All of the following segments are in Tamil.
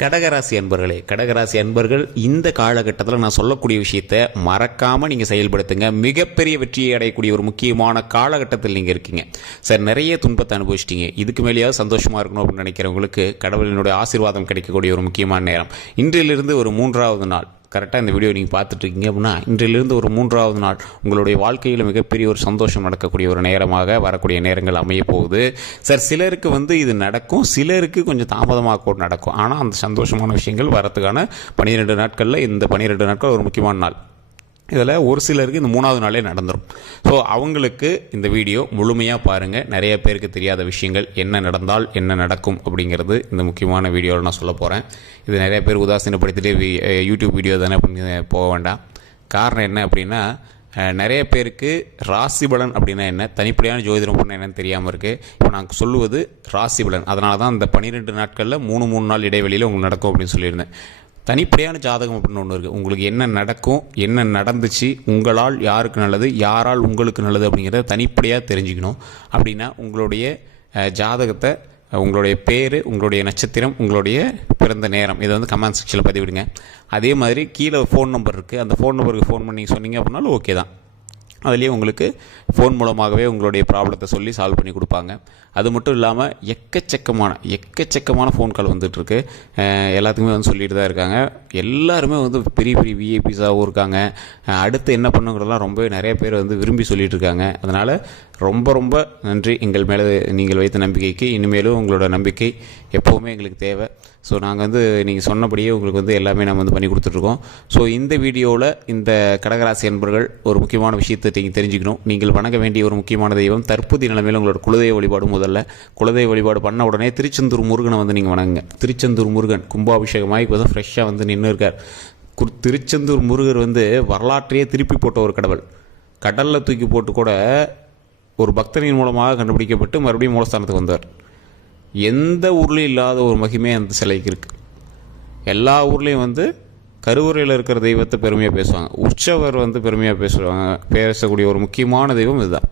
கடகராசி அன்பர்களே, கடகராசி அன்பர்கள் இந்த காலகட்டத்தில் நான் சொல்லக்கூடிய விஷயத்தை மறக்காமல் நீங்கள் செயல்படுத்துங்க. மிகப்பெரிய வெற்றியை அடையக்கூடிய ஒரு முக்கியமான காலகட்டத்தில் நீங்கள் இருக்கீங்க. சார், நிறைய துன்பத்தை அனுபவிச்சிட்டீங்க, இதுக்கு மேலேயாவது சந்தோஷமாக இருக்கணும் அப்படின்னு நினைக்கிறவங்களுக்கு கடவுளினுடைய ஆசீர்வாதம் கிடைக்கக்கூடிய ஒரு முக்கியமான நேரம். இன்றிலிருந்து ஒரு 3வது நாள், கரெக்டாக இந்த வீடியோ நீங்கள் பார்த்துட்ருக்கீங்க அப்படின்னா இன்றிலிருந்து ஒரு 3வது நாள் உங்களுடைய வாழ்க்கையில் மிகப்பெரிய ஒரு சந்தோஷம் நடக்கக்கூடிய ஒரு நேரமாக வரக்கூடிய நேரங்கள் அமைய போகுது. சார், சிலருக்கு இது நடக்கும், சிலருக்கு கொஞ்சம் தாமதமாக கூட நடக்கும். ஆனால் அந்த சந்தோஷமான விஷயங்கள் வரத்துக்கான 12 நாட்களில் இந்த 12 நாட்கள் ஒரு முக்கியமான நாள். இதில் ஒரு சிலருக்கு இந்த 3வது நாளே நடந்துடும். ஸோ அவங்களுக்கு இந்த வீடியோ முழுமையாக பாருங்கள். நிறைய பேருக்கு தெரியாத விஷயங்கள் என்ன நடந்தால் என்ன நடக்கும் அப்படிங்கிறது இந்த முக்கியமான வீடியோவில் நான் சொல்ல போகிறேன். இது நிறைய பேர் உதாசீனப்படுத்திட்டு யூடியூப் வீடியோ தானே போக வேண்டாம். காரணம் என்ன அப்படின்னா, நிறைய பேருக்கு ராசி பலன் அப்படின்னா என்ன, தனிப்படையான ஜோதிடம் அப்படின்னா என்னன்னு தெரியாமல் இருக்குது. இப்போ நான் சொல்லுவது ராசி பலன். அதனால தான் அந்த 12 நாட்களில் 3 நாள் இடைவெளியில் உங்களுக்கு நடக்கும் அப்படின்னு சொல்லியிருந்தேன். தனிப்படையான ஜாதகம் அப்படின்னு ஒன்று இருக்குது. உங்களுக்கு என்ன நடக்கும், என்ன நடந்துச்சு, உங்களால் யாருக்கு நல்லது, யாரால் உங்களுக்கு நல்லது அப்படிங்கிறத தனிப்படையாக தெரிஞ்சுக்கணும். அப்படின்னா உங்களுடைய ஜாதகத்தை, உங்களுடைய பேர், உங்களுடைய நட்சத்திரம், உங்களுடைய பிறந்த நேரம் இதை கமெண்ட் செக்ஷனில் பதிவிடுங்க. அதே மாதிரி கீழே ஃபோன் நம்பர் இருக்குது, அந்த ஃபோன் நம்பருக்கு ஃபோன் பண்ணி சொன்னீங்க அப்படின்னாலும் ஓகே தான். அதுலேயே உங்களுக்கு ஃபோன் மூலமாகவே உங்களுடைய ப்ராப்ளத்தை சொல்லி சால்வ் பண்ணி கொடுப்பாங்க. அது மட்டும் இல்லாமல் எக்கச்சக்கமான ஃபோன் கால் வந்துட்டுருக்கு. எல்லாத்துக்குமே சொல்லிட்டு தான் இருக்காங்க. எல்லாருமே பெரிய பெரிய விஐபிஸாகவும் இருக்காங்க. அடுத்து என்ன பண்ணுங்கிறதெல்லாம் ரொம்பவே நிறைய பேர் விரும்பி சொல்லிகிட்டு இருக்காங்க. அதனால் ரொம்ப நன்றி எங்கள் மேலே நீங்கள் வைத்த நம்பிக்கைக்கு. இனிமேலும் உங்களோட நம்பிக்கை எப்போவுமே எங்களுக்கு தேவை. ஸோ நாங்கள் நீங்கள் சொன்னபடியே உங்களுக்கு எல்லாமே நம்ம பண்ணி கொடுத்துட்ருக்கோம். ஸோ இந்த வீடியோவில் இந்த கடகராசி அன்பர்கள் ஒரு முக்கியமான விஷயத்தை நீங்கள் தெரிஞ்சுக்கணும். நீங்கள் வணங்க வேண்டிய ஒரு முக்கியமான தெய்வம் தற்போதைய நிலைமையில் உங்களோட குலதெய்வ வழிபாடு. முதல்ல குலதெய்வ வழிபாடு பண்ண உடனே திருச்செந்தூர் முருகனை நீங்கள் வணங்குங்க. திருச்செந்தூர் முருகன் கும்பாபிஷேகமாக இப்போ தான் ஃப்ரெஷ்ஷாக நின்று இருக்கார். திருச்செந்தூர் முருகர் வரலாற்றையே திருப்பி போட்ட ஒரு கடவுள். கடலில் தூக்கி போட்டு கூட ஒரு பக்தரின் மூலமாக கண்டுபிடிக்கப்பட்டு மறுபடியும் மூலஸ்தானத்துக்கு வந்தார். எந்த ஊர்லேயும் இல்லாத ஒரு மகிமை அந்த சிலைக்கு இருக்குது. எல்லா ஊர்லேயும் கருவறையில் இருக்கிற தெய்வத்தை பெருமையாக பேசுவாங்க. உற்சவர் பெருமையாக பேசக்கூடிய ஒரு முக்கியமான தெய்வம் இதுதான்.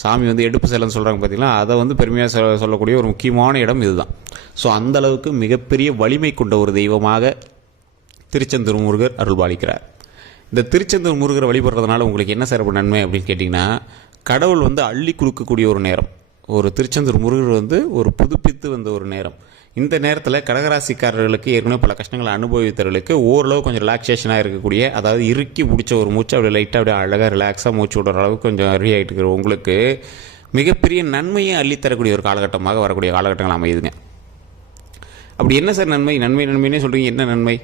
சாமி எடுப்பு சிலைன்னு சொல்கிறாங்க பார்த்தீங்களா, அதை பெருமையாக சொல்லக்கூடிய ஒரு முக்கியமான இடம் இதுதான். ஸோ அந்தளவுக்கு மிகப்பெரிய வலிமை கொண்ட ஒரு தெய்வமாக திருச்செந்தூர் முருகர் அருள்பாலிக்கிறார். இந்த திருச்செந்தூர் முருகரை வழிபடுறதுனால உங்களுக்கு என்ன சிறப்பு நன்மை அப்படின்னு கேட்டிங்கன்னா, கடவுள் அள்ளி கொடுக்கக்கூடிய ஒரு நேரம். ஒரு திருச்செந்தூர் முருகர் ஒரு புதுப்பித்து வந்த ஒரு நேரம். இந்த நேரத்தில் கடகராசிக்காரர்களுக்கு ஏற்கனவே பல கஷ்டங்களை அனுபவித்தவர்களுக்கு ஓரளவு கொஞ்சம் ரிலாக்ஸேஷனாக இருக்கக்கூடிய, அதாவது இறுக்கி பிடிச்ச ஒரு மூச்சு அப்படியே லைட்டாக அப்படியே அழகாக ரிலாக்ஸாக மூச்சு விடுற அளவுக்கு கொஞ்சம் ரெடி ஆகிட்டு இருக்கிற உங்களுக்கு மிகப்பெரிய நன்மையை அள்ளித்தரக்கூடிய ஒரு காலகட்டமாக வரக்கூடிய காலகட்டங்கள் அமையுதுங்க. அப்படி என்ன சார் நன்மைன்னே சொல்கிறீங்க, என்ன நன்மை?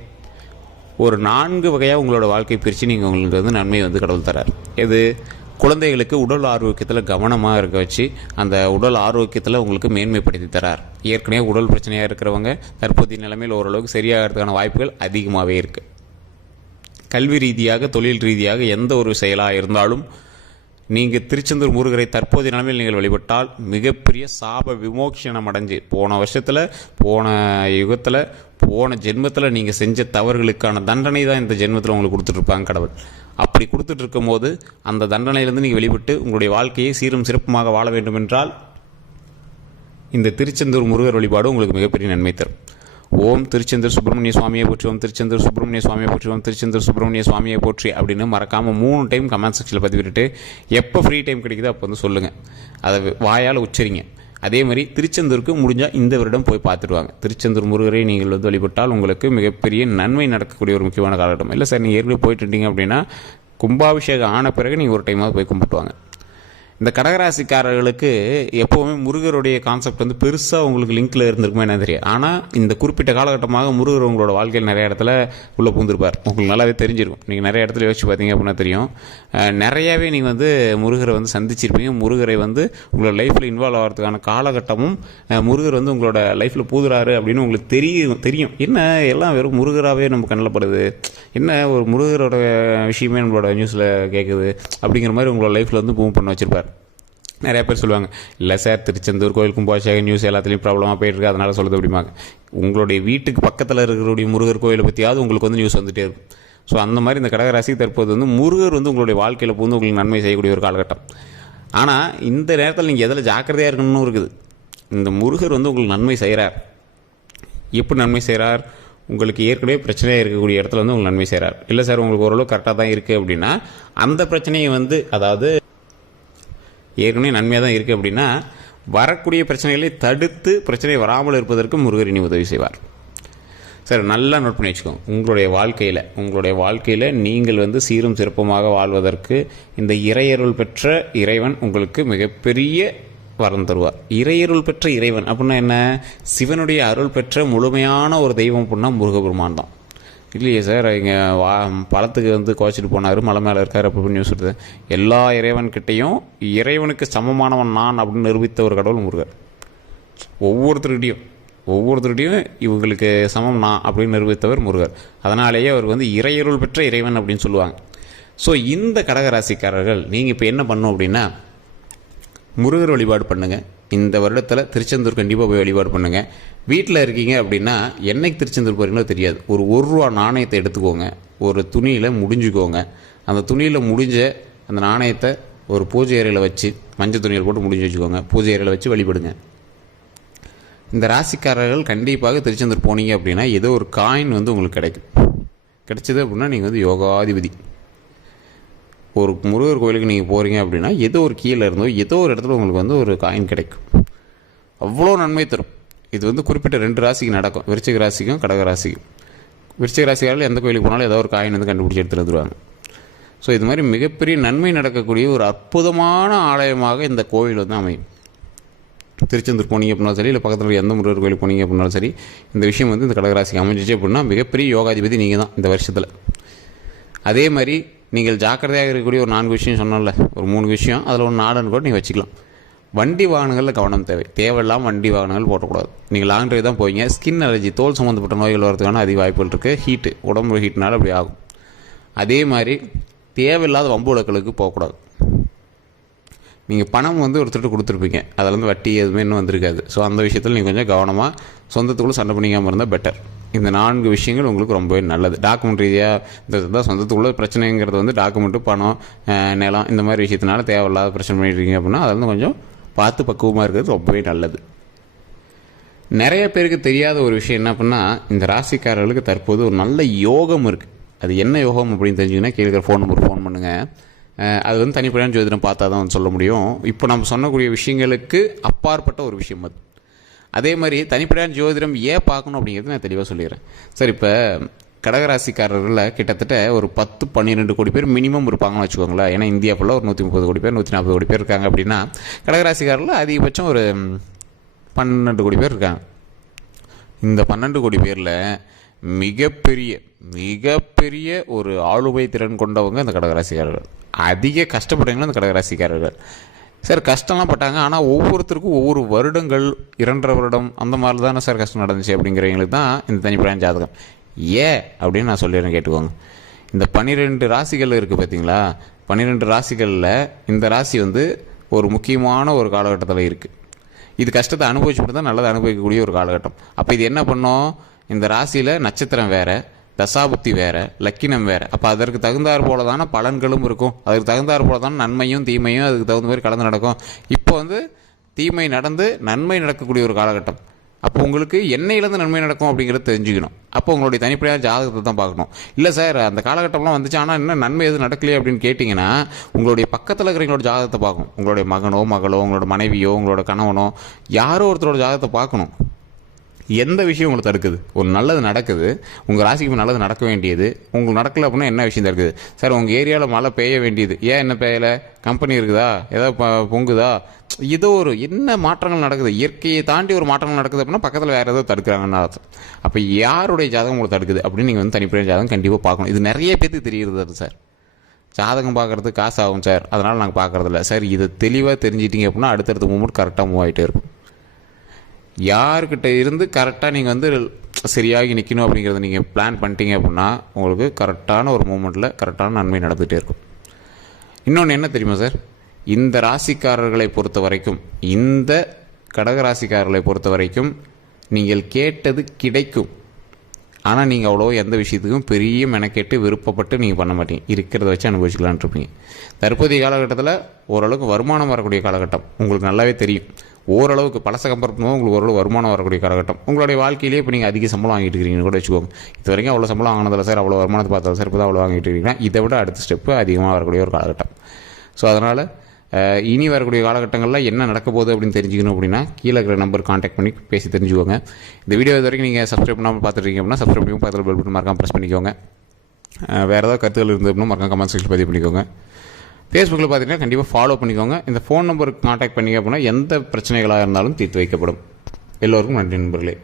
ஒரு 4 வகையாக உங்களோட வாழ்க்கை பிரித்து நீங்கள் உங்களுக்கு நன்மை கடவுள் தரார். எது? குழந்தைகளுக்கு உடல் ஆரோக்கியத்தில் கவனமாக இருக்க வச்சு அந்த உடல் ஆரோக்கியத்தில் உங்களுக்கு மேன்மைப்படுத்தி தரார். ஏற்கனவே உடல் பிரச்சனையாக இருக்கிறவங்க தற்போதைய நிலைமையில் ஓரளவுக்கு சரியாகிறதுக்கான வாய்ப்புகள் அதிகமாகவே இருக்குது. கல்வி ரீதியாக, தொழில் ரீதியாக எந்த ஒரு செயலாக இருந்தாலும் நீங்கள் திருச்செந்தூர் முருகரை தற்போதைய நிலைமையில் நீங்கள் வழிபட்டால் மிகப்பெரிய சாப விமோசனம் அடைஞ்சு போன வருஷத்தில், போன யுகத்தில், போன ஜென்மத்தில் நீங்கள் செஞ்ச தவறுகளுக்கான தண்டனை தான் இந்த ஜென்மத்தில் உங்களுக்கு கொடுத்துட்ருப்பாங்க கடவுள். அப்படி கொடுத்துட்டு இருக்கும் போது அந்த தண்டனையிலேருந்து நீங்கள் வெளிப்பட்டு உங்களுடைய வாழ்க்கையை சீரும் சிறப்புமாக வாழ வேண்டும் என்றால் இந்த திருச்செந்தூர் முருகர் வழிபாடு உங்களுக்கு மிகப்பெரிய நன்மை தரும். ஓம் திருச்செந்தூர் சுப்பிரமணிய சுவாமியை போற்றி, ஓம் திருச்செந்தூர் சுப்பிரமணிய சுவாமியை போற்றி, ஓம் திருச்செந்தூர் சுப்பிரமணிய சுவாமியை போற்றி அப்படின்னு மறக்காமல் 3 டைம் கமெண்ட் செக்ஷனில் பதிவிட்டு எப்போ ஃப்ரீ டைம் கிடைக்குதோ அப்போ சொல்லுங்கள். அதை வாயால் உச்சரிங்க. அதே மாதிரி திருச்செந்தூருக்கு முடிஞ்சால் இந்த வருடம் போய் பார்த்துடுவாங்க. திருச்செந்தூர் முருகரை நீங்கள் வழிபட்டால் உங்களுக்கு மிகப்பெரிய நன்மை நடக்கக்கூடிய ஒரு முக்கியமான காலகட்டம். இல்லை சார், நீங்கள் ஏற்கனவே போயிட்டு இருந்தீங்க அப்படின்னா கும்பாபிஷேகம் ஆன பிறகு நீங்கள் ஒரு டைமாவது போய் கும்பிட்டுவாங்க. இந்த கடகராசிக்காரர்களுக்கு எப்போவுமே முருகருடைய கான்செப்ட் பெருசாக உங்களுக்கு லிங்க்கில் இருந்திருக்குமே என்ன தெரியாது. ஆனால் இந்த குறிப்பிட்ட காலகட்டமாக முருகர் உங்களோட வாழ்க்கையில் நிறைய இடத்துல உள்ளே பூந்திருப்பார். உங்களுக்கு நல்லாவே தெரிஞ்சிருக்கும். நீங்கள் நிறைய இடத்துல யோசிச்சு பார்த்தீங்க அப்படின்னா தெரியும். நிறையாவே நீங்கள் முருகரை சந்திச்சிருப்பீங்க. முருகரை உங்களோட லைஃப்பில் இன்வால்வ் ஆகிறதுக்கான காலகட்டமும் முருகர் உங்களோட லைஃப்பில் பூதுறாரு அப்படின்னு உங்களுக்கு தெரியும். என்ன எல்லாம் வெறும் முருகராகவே நம்ம கண்ணில் படுது, என்ன ஒரு முருகரோட விஷயமே நம்மளோட நியூஸில் கேட்குது அப்படிங்கிற மாதிரி உங்களோட லைஃப்பில் மூவ் பண்ண வச்சுருப்பார். நிறைய பேர் சொல்லுவாங்க, இல்லை சார் திருச்செந்தூர் கோயில் கும்பாபிஷேகம் நியூஸ் எல்லாத்துலேயும் ப்ராப்ளமாக போயிட்டுருக்கு, அதனால் சொல்லுது அப்படிம்பாங்க. உங்களுடைய வீட்டுக்கு பக்கத்தில் இருக்கிற முருகர் கோயிலை பற்றியாவது உங்களுக்கு நியூஸ் வந்துகிட்டே இருக்கும். ஸோ அந்த மாதிரி இந்த கடகராசி தற்போது முருகர் உங்களுடைய வாழ்க்கையில் உங்களுக்கு நன்மை செய்யக்கூடிய ஒரு காலகட்டம். ஆனால் இந்த நேரத்தில் நீங்கள் எதில் ஜாக்கிரதையாக இருக்கணும்னு இருக்குது. இந்த முருகர் உங்களுக்கு நன்மை செய்கிறார். எப்படி நன்மை செய்கிறார்? உங்களுக்கு ஏற்கனவே பிரச்சனையாக இருக்கக்கூடிய இடத்துல வந்து உங்களுக்கு நன்மை செய்கிறார். இல்லை சார் உங்களுக்கு ஓரளவு கரெக்டாக தான் இருக்குது அப்படின்னா அந்த பிரச்சனையை வந்து அதாவது ஏற்கனவே நன்மையாக தான் இருக்குது அப்படின்னா வரக்கூடிய பிரச்சனைகளை தடுத்து பிரச்சனை வராமல் இருப்பதற்கு முருகர் இனி உதவி செய்வார். சார் நல்லா நோட் பண்ணி வச்சுக்கோங்க. உங்களுடைய வாழ்க்கையில் நீங்கள் வந்து சீரும் சிறப்புமாக வாழ்வதற்கு இந்த இறையருள் பெற்ற இறைவன் உங்களுக்கு மிகப்பெரிய வரம் தருவார். இறையருள் பெற்ற இறைவன் அப்படின்னா என்ன? சிவனுடைய அருள் பெற்ற முழுமையான ஒரு தெய்வம் அப்படின்னா முருகபெருமான் தான். இல்லையே சார் இங்கே பழத்துக்கு வந்து குறைச்சிட்டு போனார், மலை மேலே இருக்கார் அப்படின்னு நியூஸ் வருது. எல்லா இறைவன்கிட்டையும் இறைவனுக்கு சமமானவன் நான் அப்படின்னு நிரூபித்த ஒரு கடவுள் முருகர். ஒவ்வொருத்தருடையும் இவங்களுக்கு சமம் நான் அப்படின்னு நிரூபித்தவர் முருகர். அதனாலேயே அவர் வந்து இறையருள் பெற்ற இறைவன் அப்படின்னு சொல்லுவாங்க. ஸோ இந்த கடகராசிக்காரர்கள் நீங்கள் இப்போ என்ன பண்ணணும் அப்படின்னா முருகர் வழிபாடு பண்ணுங்கள். இந்த வருடத்தில் திருச்செந்தூர் கண்டிப்பாக போய் வழிபாடு பண்ணுங்கள். வீட்டில் இருக்கீங்க அப்படின்னா என்னைக்கு திருச்செந்தூர் போகிறீங்களோ தெரியாது, ஒரு ரூபா நாணயத்தை எடுத்துக்கோங்க, ஒரு துணியில் முடிஞ்சுக்கோங்க. அந்த துணியில் முடிஞ்ச அந்த நாணயத்தை ஒரு பூஜை அறையில் வச்சு மஞ்சள் துணியில் போட்டு முடிஞ்சு வச்சுக்கோங்க. பூஜை அறையில் வச்சு வழிபடுங்க. இந்த ராசிக்காரர்கள் கண்டிப்பாக திருச்செந்தூர் போனீங்க அப்படின்னா ஏதோ ஒரு காயின் வந்து உங்களுக்கு கிடைச்சது அப்படின்னா நீங்கள் வந்து யோகாதிபதி. ஒரு முருகர் கோயிலுக்கு நீங்கள் போகிறீங்க அப்படின்னா ஏதோ ஒரு கீழே இருந்தோ ஏதோ ஒரு இடத்துல உங்களுக்கு வந்து ஒரு காயின் கிடைக்கும். அவ்வளோ நன்மை தரும். இது வந்து குறிப்பிட்ட 2 ராசிக்கு நடக்கும், விருச்சிக ராசிக்கும் கடக ராசிக்கும். விருச்சிக ராசிக்காரர்கள் எந்த கோயிலுக்கு போனாலும் ஏதோ ஒரு காயின் வந்து கண்டுபிடிச்சி எடுத்துகிட்டு வந்துடுவாங்க. ஸோ இது மாதிரி மிகப்பெரிய நன்மை நடக்கக்கூடிய ஒரு அற்புதமான ஆலயமாக இந்த கோயில் வந்து அமையும். திருச்செந்தூர் போனீங்க அப்படின்னாலும் சரி, இல்லை பக்கத்தில் எந்த முருகர் கோயிலுக்கு போனீங்க அப்படின்னாலும் சரி, இந்த விஷயம் வந்து இந்த கடகராசிக்கு அமைஞ்சிச்சு அப்படின்னா மிகப்பெரிய யோகாதிபதி நீங்கள் தான் இந்த வருஷத்தில். அதே மாதிரி நீங்கள் ஜாக்கிரதையாக இருக்கக்கூடிய ஒரு 4 விஷயம் சொன்னோம்ல, ஒரு 3 விஷயம், அதில் ஒரு 4 கூட நீங்கள் வச்சுக்கலாம். வண்டி வாகனங்களில் கவனம் தேவையில்லாமல் வண்டி வாகனங்கள் போட்டக்கூடாது. நீங்கள் லாங் ட்ரைவ் தான் போவீங்க, ஸ்கின் அலர்ஜி தோல் சம்மந்தப்பட்ட நோய்கள் வரதுக்கான அதிக வாய்ப்புகள் இருக்குது. ஹீட்டு உடம்பு ஹீட்னால அப்படி ஆகும். அதே மாதிரி தேவையில்லாத வம்பு வழக்குகளுக்கு போகக்கூடாது. நீங்கள் பணம் வந்து ஒருத்தர் கொடுத்துருப்பீங்க, அதில் வந்து வட்டி எதுவுமே இன்னும் வந்திருக்காது. ஸோ அந்த விஷயத்தில் நீங்கள் கொஞ்சம் கவனமாக சொந்தத்துக்குள்ளே சண்டை பண்ணிக்காமல் இருந்தால் பெட்டர். இந்த 4 விஷயங்கள் உங்களுக்கு ரொம்பவே நல்லது. டாக்குமெண்ட் ரீதியாக இந்த சொந்தத்துக்குள்ள பிரச்சனைங்கிறது வந்து டாக்குமெண்ட்டு, பணம், நிலம் இந்த மாதிரி விஷயத்தினால தேவையில்லாத பிரச்சனை பண்ணிட்டுருக்கீங்க அப்படின்னா அதில் வந்து கொஞ்சம் பார்த்து பக்குவமாக இருக்கிறது ரொம்பவே நல்லது. நிறைய பேருக்கு தெரியாத ஒரு விஷயம் என்ன அப்படின்னா இந்த ராசிக்காரர்களுக்கு தற்போது ஒரு நல்ல யோகம் இருக்குது. அது என்ன யோகம் அப்படின்னு தெரிஞ்சுங்கன்னா கீழே ஃபோன் நம்பர் ஃபோன் பண்ணுங்கள். அது வந்து தனிப்படையான ஜோதிடம் பார்த்தா தான் வந்து சொல்ல முடியும். இப்போ நம்ம சொன்னக்கூடிய விஷயங்களுக்கு அப்பாற்பட்ட ஒரு விஷயம் அது. அதே மாதிரி தனிப்படையான ஜோதிடம் ஏன் பார்க்கணும் அப்படிங்கிறது நான் தெளிவாக சொல்லிடுறேன். சார் இப்போ கடகராசிக்காரர்களில் கிட்டத்தட்ட ஒரு 10-12 கோடி பேர் மினிமம் இருப்பாங்கன்னு வச்சுக்கோங்களேன். ஏன்னா இந்தியா ஃபுல்லாக ஒரு 130 கோடி பேர் 140 கோடி பேர் இருக்காங்க அப்படின்னா கடகராசிக்காரர்கள் அதிகபட்சம் ஒரு 12 கோடி பேர் இருக்காங்க. இந்த 12 கோடி பேரில் மிகப்பெரிய ஒரு ஆளுமை திறன் கொண்டவங்க இந்த கடகராசிக்காரர்கள். அதிக கஷ்டப்பட்டவங்களும் இந்த கடகராசிக்காரர்கள். சார் கஷ்டம்லாம் பட்டாங்க, ஆனால் ஒவ்வொருத்தருக்கும் ஒவ்வொரு வருடங்கள் 2.5 வருடம் அந்த மாதிரி தானே சார் கஷ்டம் நடந்துச்சு அப்படிங்கிறவங்களுக்கு தான் இந்த தனிப்படையான ஜாதகம். ஏன் அப்படின்னு நான் சொல்லிடுறேன், கேட்டுக்கோங்க. இந்த 12 ராசிகள் இருக்குது பார்த்தீங்களா, 12 ராசிகளில் இந்த ராசி வந்து ஒரு முக்கியமான ஒரு காலகட்டத்தில் இருக்குது. இது கஷ்டத்தை அனுபவிச்சுட்டு தான் நல்லதை அனுபவிக்கக்கூடிய ஒரு காலகட்டம். அப்போ இது என்ன பண்ணோம், இந்த ராசியில் நட்சத்திரம் வேறு, தசாபுத்தி வேறு, லக்கினம் வேறு. அப்போ அதற்கு தகுந்தாற் போல தானே பலன்களும் இருக்கும், அதற்கு தகுந்தாற் போல தானே நன்மையும் தீமையும் அதுக்கு தகுந்த மாதிரி கலந்து நடக்கும். இப்போ வந்து தீமை நடந்து நன்மை நடக்கக்கூடிய ஒரு காலகட்டம். அப்போ உங்களுக்கு என்னையிலேருந்து நன்மை நடக்கும் அப்படிங்கிறத தெரிஞ்சுக்கணும். அப்போ உங்களுடைய தனிப்படையான ஜாதகத்தை தான் பார்க்கணும். இல்லை சார் அந்த காலகட்டம்லாம் வந்துச்சு ஆனால் இன்னும் நன்மை எதுவும் நடக்கலையே அப்படின்னு கேட்டிங்கன்னா உங்களுடைய பக்கத்தில் இருக்கிறவங்களோட ஜாதகத்தை பார்க்கணும். உங்களுடைய மகனோ மகளோ உங்களோட மனைவியோ உங்களோட கணவனோ யாரோ ஒருத்தரோட ஜாதகத்தை பார்க்கணும். எந்த விஷயம் உங்களுக்கு தடுக்குது? ஒரு நல்லது நடக்குது, உங்கள் ராசிக்கு நல்லது நடக்க வேண்டியது உங்களுக்கு நடக்கலை அப்படின்னா என்ன விஷயம் தடுக்குது? சார் உங்கள் ஏரியாவில் மழை பெய்ய வேண்டியது, ஏன் என்ன பெய்யலை? கம்பெனி இருக்குதா, ஏதாவது பொங்குதா, ஏதோ ஒரு என்ன மாற்றங்கள் நடக்குது, இயற்கையை தாண்டி ஒரு மாற்றங்கள் நடக்குது அப்படின்னா பக்கத்தில் வேறு ஏதோ தடுக்கிறாங்கன்னு அர்த்தம். அப்போ யாருடைய ஜாதகம் உங்களுக்கு தடுக்குது அப்படின்னு நீங்கள் வந்து தனிப்படையான ஜாதகம் கண்டிப்பாக பார்க்கணும். இது நிறைய பேருக்கு தெரிகிறது சார். ஜாதகம் பார்க்குறதுக்கு காசு ஆகும் சார், அதனால் நாங்கள் பார்க்குறதில்ல சார். இதை தெளிவாக தெரிஞ்சிட்டிங்க அப்படின்னா அடுத்தடுத்த மூமெண்ட் கரெக்டாக மூவ் ஆகிட்டே இருக்கும். யார்கிட்ட இருந்து கரெக்டாக நீங்கள் வந்து சரியாகி நிற்கணும் அப்படிங்கிறத நீங்கள் பிளான் பண்ணிட்டீங்க அப்படின்னா உங்களுக்கு கரெக்டான ஒரு மூமெண்ட்டில் கரெக்டான நன்மை நடந்துகிட்டே இருக்கும். இன்னொன்று என்ன தெரியுமா சார், இந்த ராசிக்காரர்களை பொறுத்த வரைக்கும், இந்த கடகராசிக்காரர்களை பொறுத்த வரைக்கும் நீங்கள் கேட்டது கிடைக்கும். ஆனால் நீங்கள் அவ்வளோ எந்த விஷயத்துக்கும் பெரிய மெனக்கெட்டு விருப்பப்பட்டு நீங்கள் பண்ண மாட்டீங்க, இருக்கிறத வச்சு அனுபவிச்சுக்கலான் இருப்பீங்க. தற்போதைய காலகட்டத்தில் ஓரளவுக்கு வருமானம் வரக்கூடிய காலகட்டம் உங்களுக்கு நல்லாவே தெரியும். ஓரளவுக்கு பழச கம்பேர் பண்ணும்போது உங்களுக்கு ஓரளவு வருமானம் வரக்கூடிய காலகட்டம். உங்களுடைய வாழ்க்கையிலேயே இப்போ நீங்கள் அதிக சம்பளம் வாங்கிட்டு இருக்கிறீங்கன்னு கூட வச்சுக்கோங்க. இது வரைக்கும் அவ்வளோ சம்பளம் வாங்கினதில்ல சார், அவ்வளோ வருமானத்தை பார்த்தாலும் சார், இப்போ தான் அவ்வளோ வாங்கிட்டு இருக்கீங்கன்னா இதை விட அடுத்த ஸ்டெப்பு அதிகமாக வரக்கூடிய ஒரு காலகட்டம். ஸோ அதனால் இனி வரக்கூடிய காலகட்டங்களில் என்ன நடக்க போகுது அப்படின்னு தெரிஞ்சுக்கணும் அப்படின்னா கீழே இருக்கிற நம்பர் கான்டாக்ட் பண்ணி பேசி தெரிஞ்சுக்கோங்க. இந்த வீடியோ இது வரைக்கும் நீங்கள் சப்ஸ்கிரைப் பண்ணாமல் பார்த்துருக்கீங்க அப்படின்னா சப்ஸ்கிரைப் பண்ணி பக்கத்தில் பெல் பட்டன் மறக்காம ப்ரெஸ் பண்ணிக்கோங்க. வேறு ஏதாவது கருத்துக்கள் இருந்து அப்படின்னா மறக்காம கமெண்ட் செக்ஷன் பதிவு பண்ணிக்கோங்க. ஃபேஸ்புக்கில் பார்த்தீங்கன்னா கண்டிப்பாக ஃபாலோ பண்ணிக்கோங்க. இந்த ஃபோன் நம்பருக்கு கான்டாக்ட் பண்ணிங்க அப்படின்னா எந்த பிரச்சனைகளாக இருந்தாலும் தீர்த்து வைக்கப்படும். எல்லோருக்கும் நன்றி நண்பர்களே.